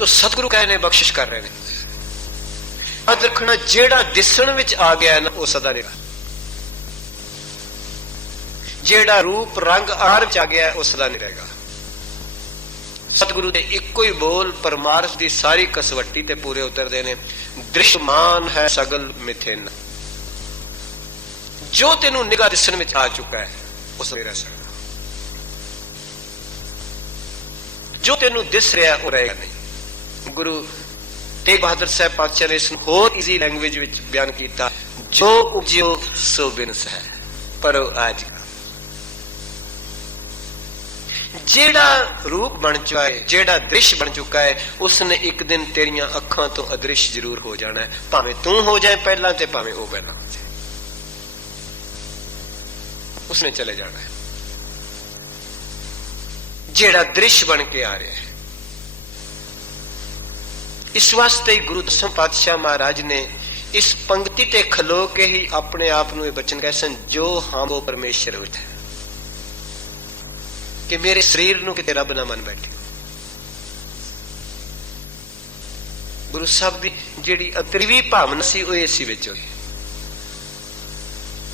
तो सतगुरु कहने बख्शिश कर रहे हैं याद रखना जेड़ा दिसण विच आ गया है ना वो सदा नहीं रहा, जेड़ा रूप रंग आर विच आ गया है वो सदा नहीं रहेगा। सतगुरु दे इक्को ही बोल परमार्थ दी सारी कसवट्टी ते पूरे उतरदे ने। दृश्यमान है सगल मिथेन, जो तेनू निगाह दिसण विच आ चुका है उस नहीं रह सकता, जो तेनू दिस रहा वो रहेगा नहीं। गुरु तेग बहादुर साहब पातशाह ने इस होर ईजी लैंग्वेज विच बयान किया, जो उपजियो सो बिनस है पर आज का जेड़ा रूप बन चुका है, जेड़ा दृश्य बन चुका है, उसने एक दिन तेरिया अखां तो अदृश्य जरूर हो जाना है, भावें तू हो जाए पहला ते भावें वो पहला हो जाए, उसने चले जाना है। जेड़ा दृश्य बन के आ रहा है, इस वास्ते ही गुरु दसम पातशाह महाराज ने इस पंक्ति ते खलो के ही अपने आप को बचन कह सन, जो हम वो परमेश्वर होता है कि मेरे शरीर नूं किते रब ना मन बैठे। गुरु साहब की जिहड़ी अतरीवी भावना सी वो इसी विच होई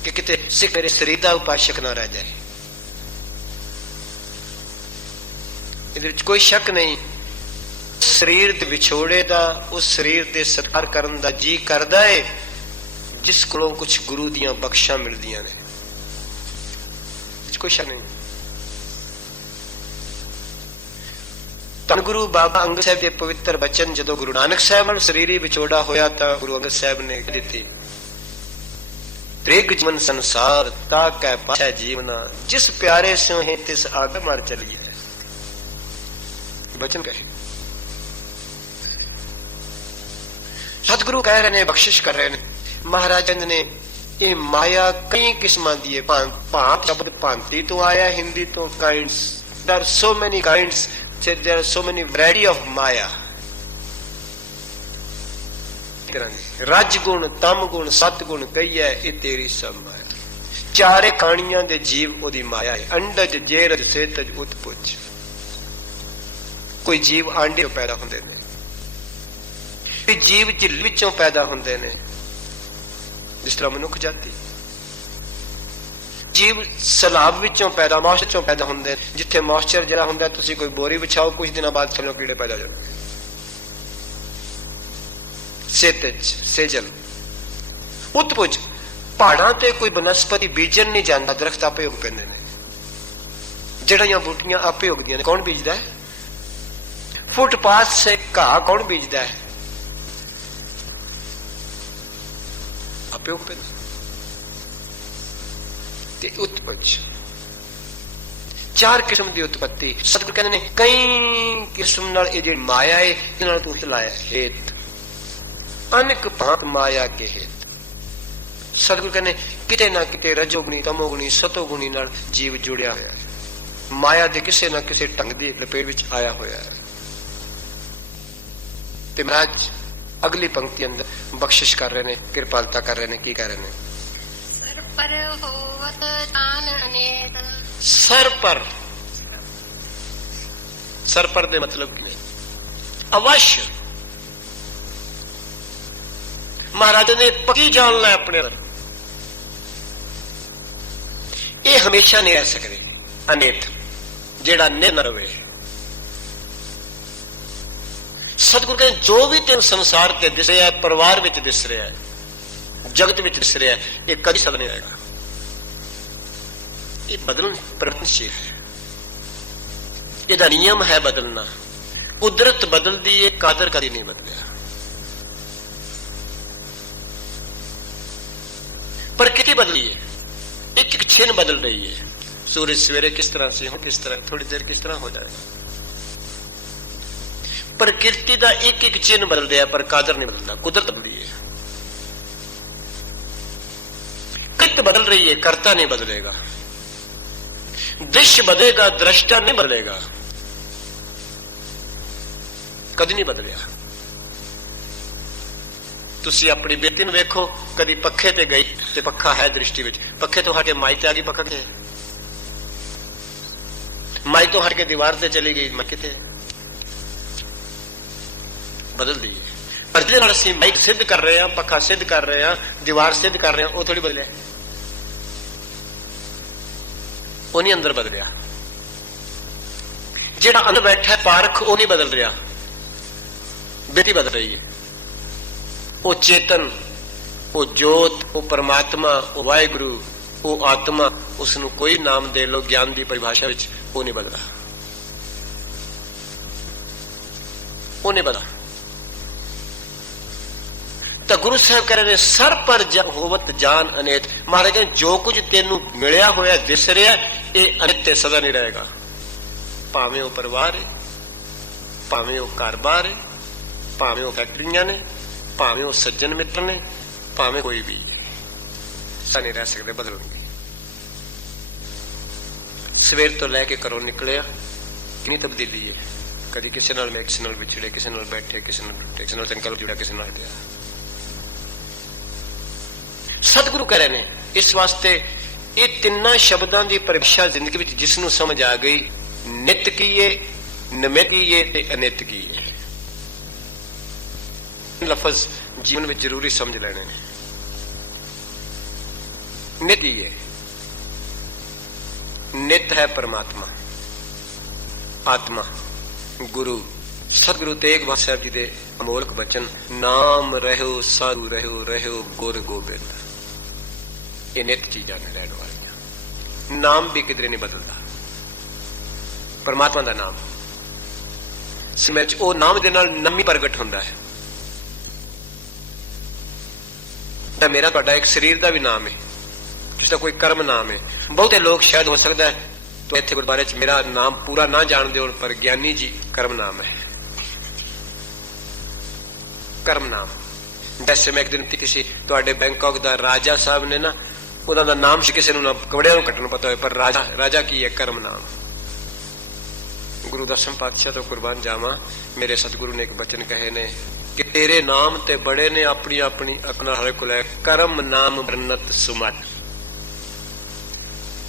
कि किते सिख मेरे शरीर का उपासक ना रह जाए। इहदे विच कोई शक नहीं, शरीर दे विछोड़े दा, उस शरीर दे सत्कार करन दा जी करदा है जिस कोलों कुछ गुरु दियां बख्शां मिलदियां ने, कोई शक नहीं। धन गुरु बाबा अंगद साहब के पवित्र बचन जो गुरु नानक साहब नाल शरीरी विछोड़ा होया तो गुरु अंगद साहब ने दी, त्रिग जीवन संसार ता कै पाछै जीवना, जिस प्यारे स्यों है तिस आगे मार चलिए, बचन कहे। सतगुरु कह रहे ने, बख्शिश कर रहे ने। महाराज ने ये माया कई किस्म दी है, भांत शब्द भांति तो आया हिंदी तो kinds, there are so many kinds, there are so many variety of maya। रज गुण तम गुण सत गुण कही है ये तेरी सब माया, चारे खानियां दे जीव ओदी माया है, अंडज जेरज सेतज उत्पुज। कोई जीव आंडे तो पैदा होंदे ने, कोई जीव झिल विचों पैदा होंदे ने, जिस तरह मनुख जाति, जीव सैलाब विचों पैदा, मॉइस्चर चों पैदा होंदे, जिथे मॉइस्चर जरा हुंदा तुसीं कोई बोरी विछाओ कुछ दिनों बाद थल्लों कीड़े पैदा हो जाणगे। सेतज सेजल उत्पुज, पहाड़ां ते कोई बनस्पति बीजन नहीं जांदा, दरख्त आपे उग पैंदे ने, जड़ियां बूटियां आपे उगदियां ने, कौन बीजदा है? फुटपाथ से घाह कौन बीजदा है? आपे उग पैंदा। उत्पज चार किस्म की उत्पत्ति सतगुरु कहते हैं, कई किस्म नाल ये जिहड़ी माया है इहदे नाल तूं चलाया हेत, अनेक भांत माया के हेत। सतगुरु कहते किते ना किते रजोगुणी तमोगुणी सतोगुणी नाल जीव जुड़िया होया है, माया दे किसे ना किसे ढंग दी लपेट विच आया होया है। ते महाराज अगली पंक्ति अंदर बख्शिश कर रहे ने, कृपालता कर रहे ने, की कह रहे ने? पर होवत तान अनेक, सर पर, सर पर दे मतलब की नहीं, अवश्य महाराज ने पक्की जानना है अपने अंदर, ये हमेशा नहीं रह सकते। अनेत जेड़ा ने न रवे, सतगुरु कहते जो भी तेन संसार ते दिस रहा है, परिवार में दिस रहा है, जगत में दिस रहा है, ये कभी सद नहीं आएगा, ये बदल परिवर्तनशील है, यदा नियम है बदलना, कुदरत बदल दी, ये कादर कभी नहीं बदलिया। प्रकृति बदली है, एक एक क्षण बदल रही है, सूरज सवेरे किस तरह से हो, किस तरह थोड़ी देर किस तरह हो जाएगा, प्रकृति का एक एक चिन्ह बदल रहा है पर कादर नहीं बदलता, कुदरत बदली है। कृत बदल रही है, कर्ता नहीं बदलेगा, दृश्य बदलेगा, दृष्टा नहीं बदलेगा, कदी नहीं बदलिया। तुसी अपनी बेटी नूं वेखो, कदी पखे ते गई ते पखा है दृष्टि विच, पखे तो हट के माई ते आ गई, पखा किथे? माई तो हट के दीवार ते चली गई, मैं किथे? बदल दी है। पर जिहदे नाल असीं माइक सिद्ध कर रहे हैं, पक्खा सिद्ध कर रहे हैं, दीवार सिद्ध कर रहे हैं, वो थोड़ी बदलिया, वो नहीं अंदर बदलिया। जिहड़ा अंदर बैठा है पारख, वो नहीं बदल रहा, बेटी बदल रही है। वो चेतन, वो जोत, वो परमात्मा, वो वाहिगुरु, वो आत्मा, उसनूं कोई नाम दे लो ज्ञान की परिभाषा विच, वो नहीं बदला, वो नहीं बदला। तो गुरु साहब कह रहे सर पर होवत जान अनेत। महाराज कहते जो कुछ तेनू मिलिया होया दिस रहा ये अनित्य सदा नहीं रहेगा। भावें वो परिवार है, भावें वो घर-बार है, भावें वो फैक्ट्रियां ने, भावें वो सज्जन मित्र ने, भावें कोई भी सदा नहीं रह सकते, बदलणगे। सवेर तो लैके घरों निकलिया कितनी तब्दीली है, कभी किसी नाल मैं किसी नाल विछड़े, किसी नाल बैठे, किसी नाल टुटे, किसी नाल संकल्प जुड़ा, किसी नाल हटिया। सतगुरु कह रहे हैं इस वास्ते ये तिना शब्दों की परिभाषा जिंदगी में जिसनों समझ आ गई, नित की है, निमित की है ते अनित की है। लफज जीवन में जरूरी समझ लेने ने। नित ही है, नित है परमात्मा, आत्मा, गुरु। सतगुरु तेग बहादुर साहब जी के अमोलक बचन, नाम रहो साधु रहो, रहो गुर गोबिंद। ये नित चीजा ने रहने वाली। नाम भी किधरे नहीं बदलता, परमात्मा का नाम समय वो नाम के नाल नमी प्रगट होता है। मेरा तुहाडा एक शरीर का भी नाम है, किसी का कोई कर्म नाम है। बहुते लोग शायद हो सकता है तो इत्थे गुरुद्वारे च मेरा नाम पूरा ना जानते हो, पर ज्ञानी जी कर्म नाम है, कर्म नाम। जैसे मैं एक दिन किसी तुहाडे बैंकॉक का राजा साहब ने ना, उन्होंने नाम से किसी कपड़िया कट्टन पता हो, पर राजा राजा की है कर्म नाम। गुरु दसम पातशाह तो कुर्बान जावा, मेरे सतगुरु ने एक बचन कहे ने कि तेरे नाम ते बड़े ने अपनी अपनी अपना हर को लै, कर्म नाम बरनत सुमत।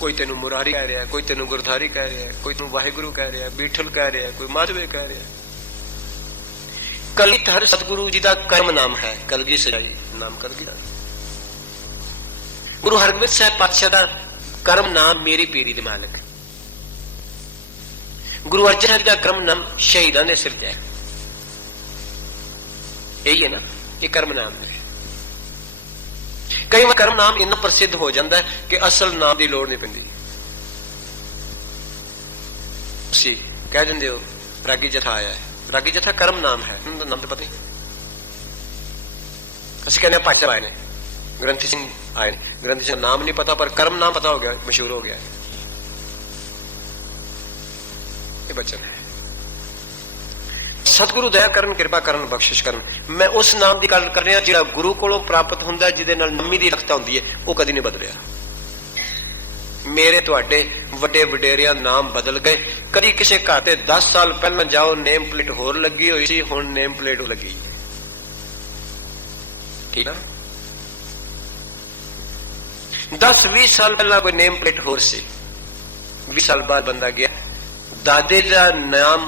कोई तेन मुरारी कह रहा है, कोई तेन गुरधारी कह रहा है, कोई तेन वाहिगुरु कह रहा है, बीठल कह रहा है, कोई माधवे कह रहा है। कलगीधर सतगुरु जी का कर्म नाम है, कलगी सजाई नाम कलगीधर। गुरु हरगोबिंद साहब पातशाह का कर्म नाम मेरी पीरी दे मालिक। गुरु अर्जन साहब का कर्म नाम शहीदां ने सिरजा। यही है ना, ये कर्म नाम है। कई बार कर्म नाम इतना प्रसिद्ध हो जाता है कि असल नाम की लोड़ नहीं पैंदी। तुसीं कह देंदे हो रागी जथा आया है, रागी जथा कर्म नाम है, नाम तो पता नहीं। असं कहने पाठक आए ने, ग्रंथी सिंह आए, ग्रंथी सिंह नाम नहीं पता पर कर्म नाम पता हो गया, मशहूर हो गया। ये बचन है। सतगुरु दया करन, कृपा करन, बख्शिश करन। मैं उस नाम की गल कर रहा जिहड़ा गुरु कोलों प्राप्त हुंदा है, जिहदे नाल नमी दी रखता हुंदी है, वो कदी नहीं बदलिया। मेरे तुहाडे वड्डे वडेरिया नाम बदल गए। कभी किसी घर ते 10 साल पहला जाओ, नेम प्लेट होर लगी हुई सी, हुण नेम प्लेट लगी। ठीक ना, 10-20 साल पहला कोई नेम प्लेट होर सी, 20 साल बाद बंदा गया, दादे का नाम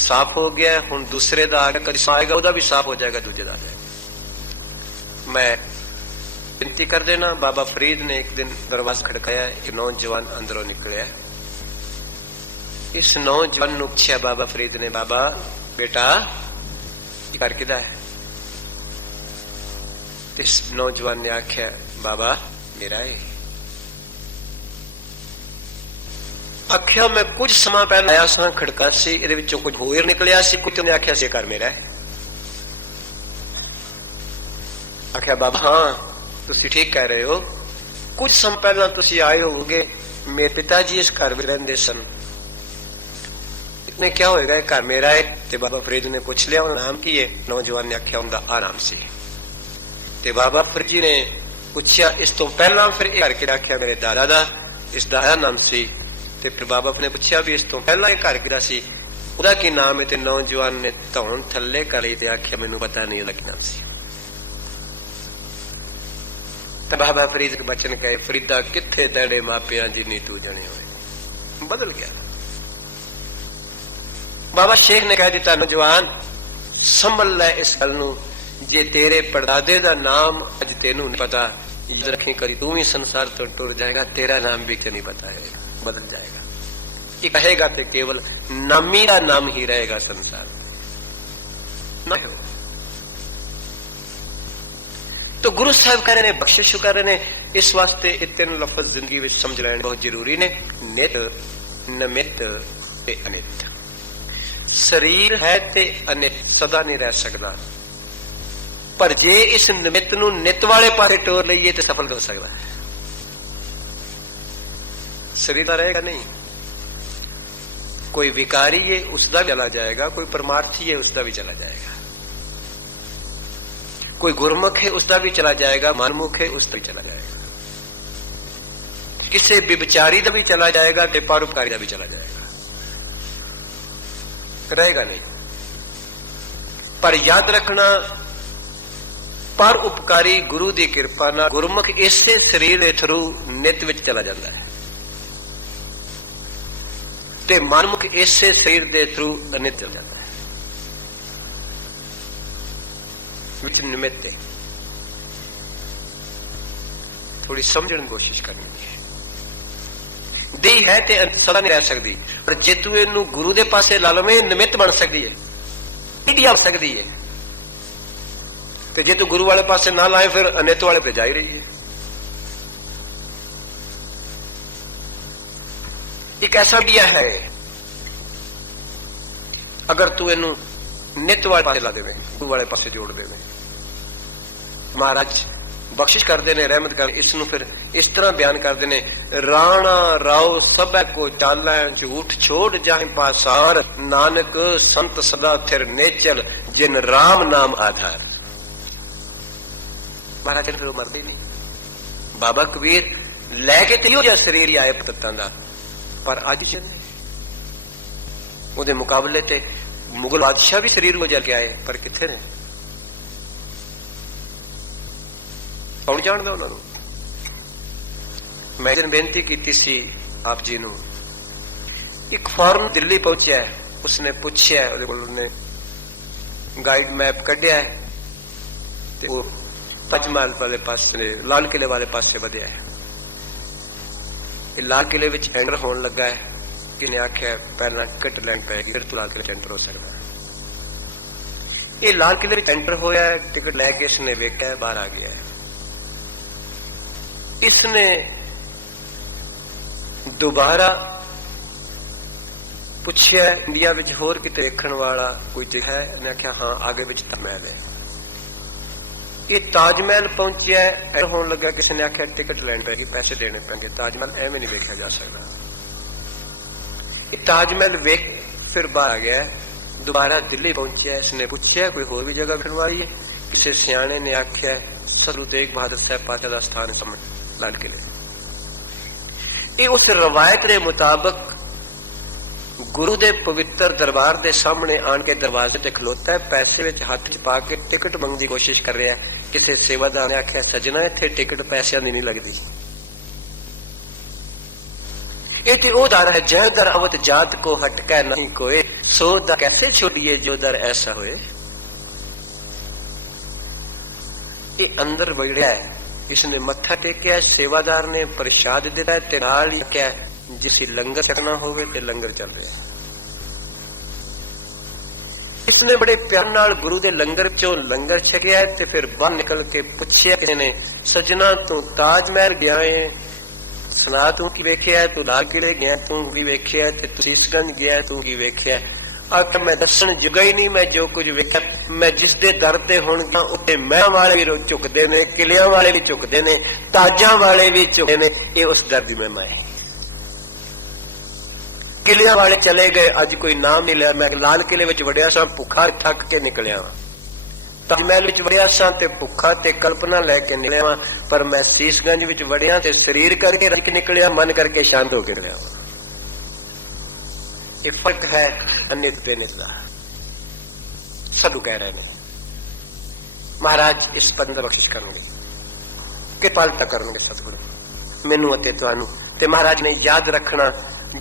साफ हो गया, हुण दूसरे का आ गया, कभी आएगा वह भी साफ हो जाएगा, दूजे का आ जाएगा। मैं विनती कर देना, बाबा फरीद ने एक दिन दरवाजा खड़काया, एक नौजवान अंदरों निकलिया। इस नौजवान ने पूछा बाबा फरीद ने, बाबा बेटा घर किदा है? इस नौजवान ने आख्या, बाबा मेरा है। आख्या मैं कुछ समय पहले आया सा खड़का सी, इहदे विचों कुछ होर निकलिया सी, कुछ ने आख्या सी घर मेरा है। आख्या बाबा हाँ तुसी ठीक कह रहे हो, कुछ समय पहला तुसी आए होगे, मेरे पिताजी इस घर में रहंदे सन, इतने क्या होएगा घर मेरा है। ते बाबा फरीद ने पूछ लिया नाम की है? नौजवान ने आख्या उनका आराम से। ते बाबा फरीद जी ने पूछा इस तो पहला फिर घर के आख्या मेरे दादा दा, इस दादा नाम सी। ते फिर बाबा ने पूछा भी इस तो पहला घर गिरा सी उहदा की नाम है? ते नौजवान ने धौन थले करी ते आख्या मैनू पता नहीं उहदा की नाम सी। बाबा फरीद के बचन कहे, फरीदा किथे तेरे मापिया जिन्नी तू जने होए। बदल गया। बाबा शेख ने कह दिता नौजवान संभल लै इस गल नूं, जे तेरे परदादे दा नाम अज तेनू नहीं पता, याद रखी करी तू भी संसार तो टुर जाएगा, तेरा नाम भी क्यों नहीं पता है, बदल जाएगा। ये कहेगा तो केवल नामी का नाम ही रहेगा संसार ना हो। तो गुरु साहब कह रहे ने, बख्शिश कर रहे ने, इस वास्ते ये तीन लफज जिंदगी में समझ लेने बहुत जरूरी ने। नित, निमित ते अनित। शरीर है ते अनित सदा नहीं रह सकता, पर जे इस निमित नूं नित वाले पासे टोर लईए तो सफल हो सकता है। शरीर तो रहेगा नहीं, कोई विकारी है उसका चला जाएगा, कोई परमार्थी है उसका भी चला जाएगा, कोई गुरमुख है उसका भी चला जाएगा, मनमुख है उसका भी चला जाएगा, किसी विचारी का भी चला जाएगा, ते परोपकारी का भी चला जाएगा, रहेगा नहीं। पर याद रखना, पर उपकारी गुरु की कृपा ना गुरमुख इसे शरीर के थरू नित विच चला जाता है, ते मनमुख इसे शरीर के थरू अनित चल जाता है। विच निमित्त है, थोड़ी समझने की कोशिश करनी है। देह है ते सदा नहीं रह सकती, पर जे तू इनू गुरु दे पासे ला लवें निमित्त बन सकती है, मीडिया बन सकती है, ते जे तू गुरु वाले पासे ना लाए फिर अनित वाले पे जा ही रही है। एक ऐसा मीडिया है, अगर तू इनू नित वाले पासे ला देवे, गुरु वाले पासे जोड़ देवे, महाराज बख्शिश करते ने, रहमत कर इसनू फिर इस तरह बयान करते ने, राणा राव सब को चाला झूठ छोड़ जाए पासार, नानक संत सदा थिर नेचल जिन राम नाम आधार। महाराज फिर मरते नहीं। बाबा कबीर लैके तो जो शरीर आए पतत्तां दा, पर अज चलने उहदे मुकाबले ते मुगल बादशाह भी शरीर हो जाके आए, पर किथे ने, कौन जानदा उन्होंने। मैं दिन बेनती की सी आप जी नूं, एक फॉरन दिल्ली पहुंचा है, उसने पूछया, उन्हें गाइड मैप कढ़िया है, वो ताजमहल वाले पास लाल किले वाले पास वधिया है। लाल किले विच एंटर होने लगा है, किने आख्या पहला टिकट लैन पैगी, फिर तू लाल किले एंटर हो सकता है। ये लाल किले एंटर होया, टिकट लैके इसने वेख्या, बाहर आ गया है। इसने दोबारा पूछया, इंडिया विच होर किते देखण वाला कोई जगह है? उन्हें आख्या हाँ, आगे विच ताजमहल है। ये ताजमहल पहुंचा, ऐसा होने लगा, किसी ने आख्या टिकट लैन पैगी, पैसे देने पेंगे, ताजमहल एवं नहीं देखा जा सकता। ये ताजमहल वेख फिर बाहर आ गया, दोबारा दिल्ली पहुंचा, इसने पूछा कोई होर भी जगह खड़वाई है? किसी सियाने ने आख्या सतगुरु तेग बहादुर साहब पातशाह का स्थान समझ लाल किले। ये उस रवायत के मुताबिक गुरु दे पवित्र दरबार दे सामने आन के दरवाजे ते खलोता है, पैसे विच हाथ च पा के टिकट मंगने की कोशिश कर रहा है। किसी सेवादार ने आख्या सजना इत्थे टिकट पैसों की नहीं लगती। ये तो वो दर है, जह दर अवत जात को हटका नहीं कोई, सो दर कैसे छोड़िए जो दर ऐसा होए। ये अंदर बढ़िया है, इसने मत्था टेकिया, सेवादार ने प्रसाद दिता है, नाल ही क्या जिसे लंगर छकना होवे ते लंगर चल रहा है। इसने बड़े प्यार नाल गुरु दे लंगर चों लंगर छकिया है, ते फिर बाहर निकल के पूछया किसी ने, सजना तू ताजमहल गया है, सुना तू की वेख्या, तू लाल किले गया तू की वेख्या, ते तू शीशगंज गया तू की वेख्या। आख मैं दसन जुगा ही नहीं, मैं जो कुछ वेख्या, मैं जिस दे दर ते हुण गा उत्ते मैं वाले भी झुकदे ने, किलियां वाले भी झुकदे ने, ताजां वाले भी झुकदे ने। ये उस दर दी महिमा है। किलियां वाले चले गए, अज कोई नाम नहीं लिया। मैं लाल किले विच वड़िया सा, भुखा थक के निकलिया वा, ताजमहल विच वड़िया सा ते भुखा ते कल्पना लैके निकलिया वा, पर मैं शीशगंज विच वड़िया ते शरीर करके रख निकलिया, मन करके शांत होकर निकलिया वा। ये फर्क है अनित ते नित दा। साधु कह रहे हैं महाराज इस बंदा बख्शिश करेंगे, कृपालता करेंगे सतगुरु मैनू अते तुहानू। ते महाराज ने याद रखना,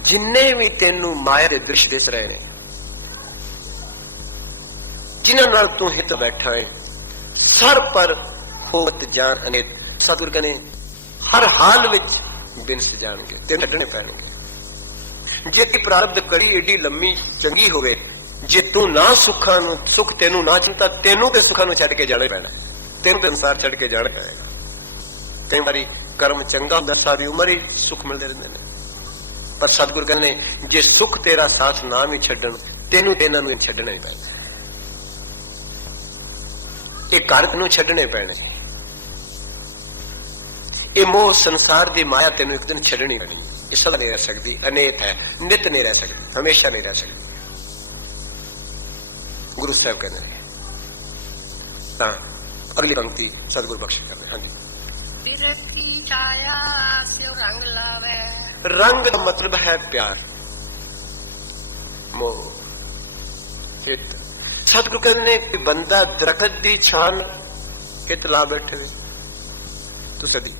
जिन्ने भी तेनू माया दे दृश्य दिस रहे हैं, जिन्हां नाल तू हित बैठा है, सर पर होवत जान अनेत। सतगुर कहने हर हाल विच बिनस जाणगे, ते छड्डणे पैणगे। जे ती प्रारब्ध कड़ी एडी लंबी चंगी होवे, जे तू ना सुखां नूं सुख तेनू ना चिंता, तेनू ते सुखां नूं छड्ड के जाणे पैणा, तेनू ते संसार छड्ड के जाना पएगा। कई बारी कर्म चंगा हुंदा, सारी उम्र ही सुख मिलदे रहिंदे ने, पर सतगुर कहने जे सुख तेरा साथ ना भी छड्डण, तेनू ते इन्हां नूं छड्डना ही पैणा। ये घर तेनू छड्डने पैणे, ये मोह संसार की माया तेन एक दिन छड्डनी पैनी। ये सदा नहीं रह सकती, अनेत है, नित नहीं रह सकती, हमेशा नहीं रह सकती। गुरु साहब कहते हैं। अगली पंक्ति सतगुरु बख्श कर रहे। हाँ जी। की छाया स्यो रंग लावे। रंग का मतलब है प्यार, मोह, हित। सतगुरु कहते हैं कि बंदा दरखत की छान हित ला बैठे तो सदी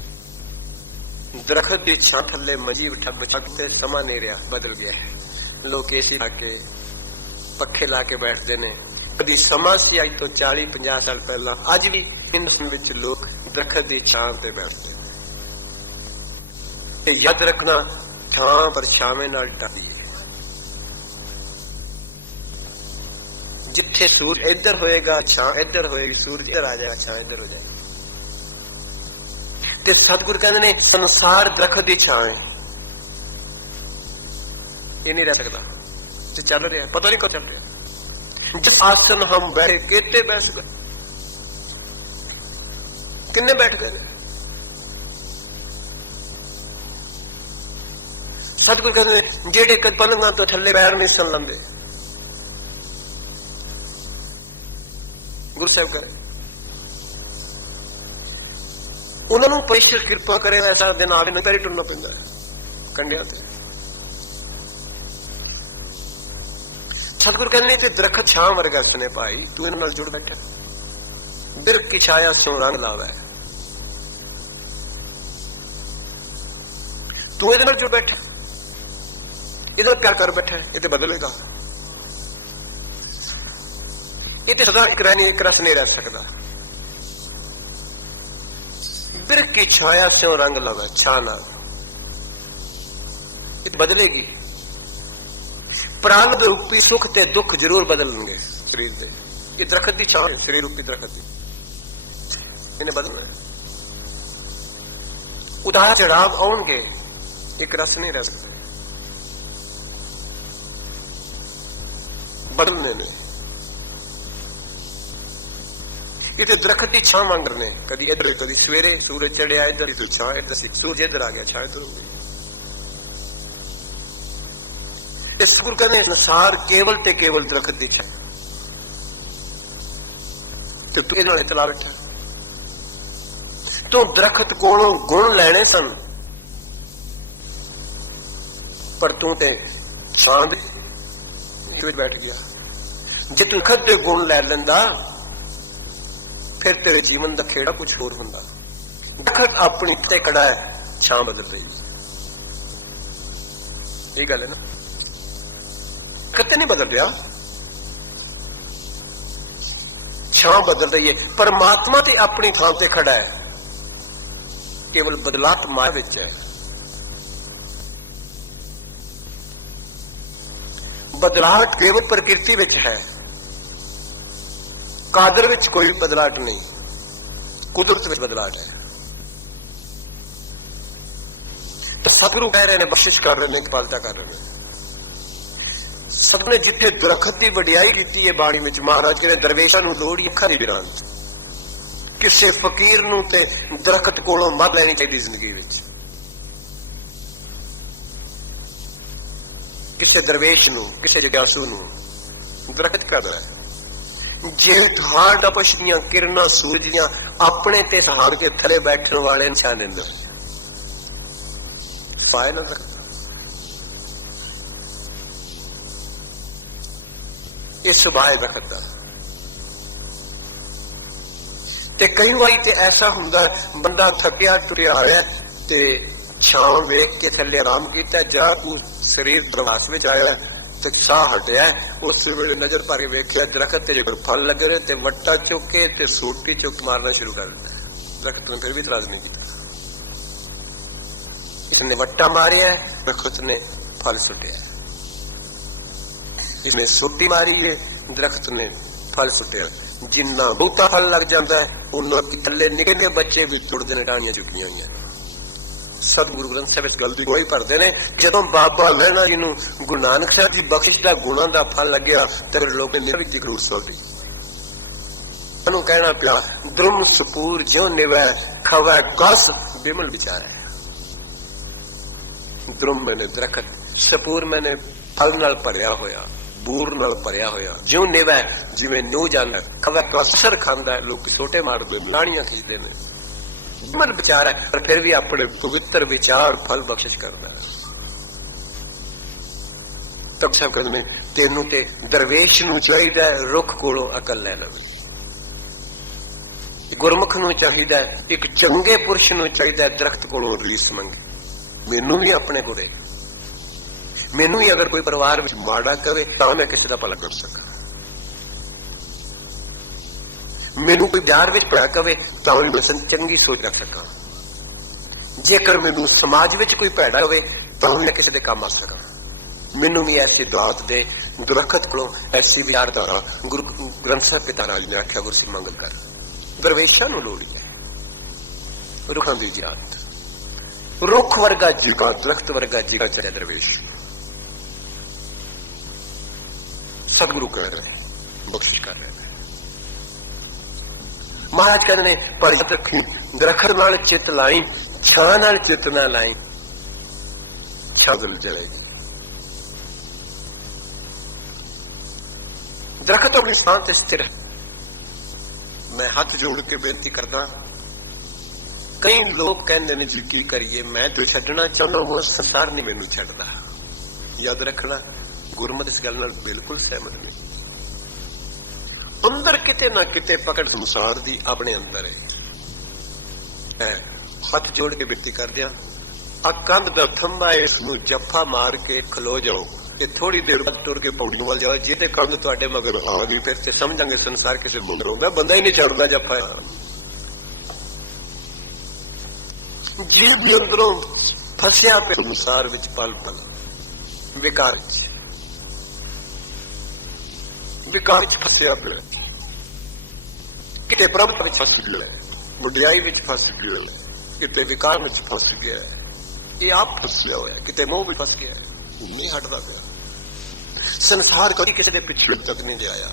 दरखत की छां थले मजी बिठा समा नहीं रहा, बदल गया है। लोग एसी लाके पखे ला के बैठते ने, कभी समा सी अज तो 40-50 साल पहला, अज भी हिंदुस्तान विच लोग दरखत की छां ते बैठते। याद रखना, छां पर छावे नाल टली है। जिथे सूरज इधर होएगा छां इधर होएगी, सूरज इधर आ जाएगा छां इधर हो जाएगी। ते सतगुर कहते ने संसार दरखत की छां है, ये नहीं रह सकता। जो चल रहा है पता नहीं कब चल रहा। जिस आसन हम बैठे कितने बैठ गए, किन्ने बैठ गए। सतगुर कहते जेड़े पलंगा तो थले पैर नहीं सन लंबे। गुरु साहब करे उन्होंने परमेश्वर कृपा करे, ऐसा दिन आवे ना पैरी टुरना पैंदा है कंडिया ते। सतगुरु कहने ते दरखत छां वर्गा सने भाई, तू इन नाल जुड़ बैठा। बिरख की छाया स्यों रंग लावे, तू इहदे नाल जुड़ बैठा, इहदा प्यार कर बैठा, ये तो बदलेगा। ये तो सदा एक रहनी, एक रस नहीं रह सकता। बिरख की छाया स्यों रंग लावे, छां नाल ये बदलेगी। प्राण रूपी सुख ते दुख जरूर बदलेंगे शरीर से। ये दरखत की छां है, शरीर रूपी दरखत की, इन्हें बदलना है। उतार चढ़ाव आउणगे, एक रस नहीं रह सकते बदलने में। ये तो दरखत की छां मांग रहे, कभी इधर कभी सवेरे सूरज चढ़िया इधर तो छां, इधर सूरज इधर आ गया छां इधर हो गई। इस गुरु कहने संसार केवल ते केवल दरखत की छां, तो तू इहदे नाल चला बैठा। तो दरखत कोलों गुण लैने सन, पर तू ते छां दे बैठ गया। जे तू दरखत दे गुण लै लैंदा, फिर तेरे जीवन का खेड़ा कुछ होर हुंदा। दरखत अपनी ते खड़ा है, छां बदल रही। ये गल है ना, कते नहीं बदल रहा, छां बदल रही है। परमात्मा ते अपनी थां ते खड़ा है, केवल बदलाव माया विच है। बदलाहट केवल प्रकृति विच है, कादर विच कोई बदलाहट नहीं, कुदरत विच बदलाहट है। तो सतगुरु कह रहे हैं, बख्शिश कर रहे हैं, कृपालता कर रहे हैं। सतगुरु ने जिथे दरखत की वडियाई की है बाणी में, महाराज कहते दरवेशां नूं लोड़ ही अखां दी बिरान, किसी फकीर नूं ते दरखत कोलों मर लैनी चाहिए जिंदगी विच। किसी दरवेश नूं, किसी जगासू नूं दरखत करदा है। जे थां टपश दियां किरणां सूरज दियां अपने ते सहार के थले बैठण वाले इंसान ने फायदा रखता। ये सुभाए रखता। ते कई बारी ते ऐसा हुंदा बंदा थकिया टुरिया आया ते छां वेख के थले आराम किया, जा शरीर प्रवास में आया ਤੇ ਸਾਹ ਹਟਿਆ। ਉਸ ਵੇਲੇ ਨਜ਼ਰ ਪਾ ਕੇ ਵੇਖਿਆ ਦਰਖਤ ਤੇ ਜਿਹੜੇ ਫਲ ਲੱਗੇ ਰਹੇ ਤੇ ਵੱਟਾ ਚੁੱਕ ਕੇ ਤੇ ਸੋਟੀ ਚੁੱਕ ਮਾਰਨਾ ਸ਼ੁਰੂ ਕਰ ਦਿੱਤਾ। ਦਰਖਤ ਨੇ ਫਿਰ ਵੀ ਇਤਰਾਜ਼ ਨਹੀਂ ਕੀਤਾ। इसने वट्टा मारिया, दरख्त ने फल सुटिया। इसने सोटी मारी है, दरख्त ने फल सुटिया। जिन्ना बूटा फल लग जाता है उन्होंने थले निके बच्चे भी तुड़ते ने, डालियां चुकियां हुई। सतगुरु ग्रंथ साहिब इस गल दी कोई भरते ने, जदों बाबा लहना जी नूं गुरु नानक साहब की बख्शिश का गुणा का फल लग्या ते लोग ने जरूर सोची कहना पिया द्रुम सपूर ज्यों निवै खवै कस बिमल विचार है। द्रुम मैंने दरखत, सपूर मैंने फल नाल भरिया होया, बूर नाल भरिया होया, ज्यों निवै जिवें न्यू जांदा, खवै कसर खांदा है, लोग छोटे मारदे लाणियां खींचदे ने। बिमल विचार है पर फिर भी अपने पवित्र विचार फल बख्शिश करदा है। तब सब कहते ने तेनू ते दरवेश नूं चाहीदा रुख कोलों अकल लै लवे, गुरमुख नूं चाहीदा एक चंगे पुरुष नूं चाहीदा दरख्त कोलों रीस मंगे। मैनू भी अपने को दे, मैनू भी अगर कोई परिवार में माड़ा करे तो मैं किसी का भला कर सका, मैनू कोई प्यार में भला करे तो मैं चंगी सोच रख सका, जेकर मैनू समाज में कोई भैड़ा होवे तो मैं किसी के काम आ सका। मैनू भी ऐसी दात दे दरखत को ऐसी विचारधारा। गुरु ग्रंथ साहिब पिता राज ने आख्या गुरु सिंह मंगल कर दरवेशा नूं लोड़ी है, रुखां दी जात, रुख वर्गा जीगा दरख्त वर्गा जीगा चले दरवेश। सतगुरु कह रहे बख्शिश कर रहे महाराज कहते ने पर रखी दरखत नाल चित लाई, छां नाल चित ना लाई, छागल जलेगी। दरखत अपनी स्थान से स्थिर है। मैं हाथ जोड़ के बेनती करदा, कई लोग कहते ने जी की करिए, मैं तो छड्डना चाहता हूं, संसार नहीं मैनू छड्डदा। याद रखना गुरमत इस गल नाल बिल्कुल सहमत नहीं। अंदर किते ना किते पकड़ संसार दी अपने अंदर है। हाथ जोड़ के बेनती कर दिया, आ कंध दा थंबा है, इसनू जफा मार के खलो जाओ, ये थोड़ी देर बाद तुर के पौड़ियों वाल जाओ, जे ते कंध तुहाडे मगर आ गई फिर ते समझांगे संसार किसे बोल रहा हूं। बंदा ही नहीं छड्डदा जफा। जीव भी अंदरों फसिया पे संसार विच पल पल विकार फसिया पे, किते प्रभ विच फस गया, बुढ़ियाई विच फस गया, किते विकार विच फस गया, ये आप फसिया होया, किते मोह भी फस गया, नहीं हटदा पिया। संसार कभी किसी के पिछले तक नहीं जाया।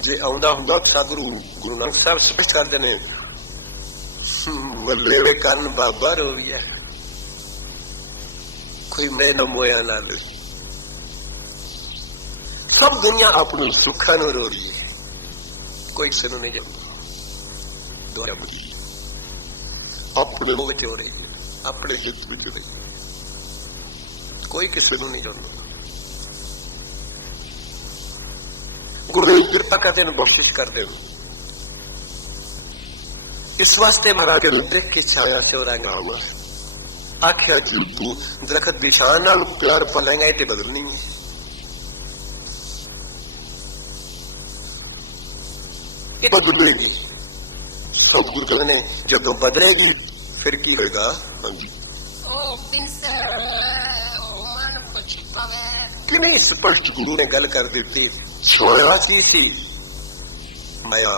जे आउंदा हुंदा सतगुरु गुरु नानक साहब स्पष्ट कर देने, मरले कान बाबा रो गया, कोई मैं न मोया ना लो। सब दुनिया अपने सुखा नो रो रही है, कोई सुनो नहीं जाता। दोबारा बोली अपने मुंह चोरे, अपने हित में जुड़े, कोई किसी को नहीं जानता। गुरुदेव कृपा करते हैं, बख्शिश करते हैं। इस वास्ते महाराज के देख के छाया से रंग हुआ आख्या कि तू दरखत विशान नाल प्यार पलेगा ते बदलनी है। बदलेगी सतगुरु कहने जब बदलेगी फिर की होगा। कि नहीं स्पष्ट गुरु ने गल कर दी। छोड़ा की सी माया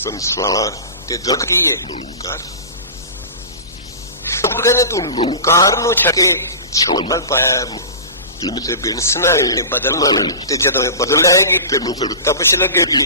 संसार ते जग की है नूकार। कहने तू नूकार नो छके छोड़ पाया जिनसे बिनसना बदलना ते जब बदल आएगी तेन फिर तपस लगेगी।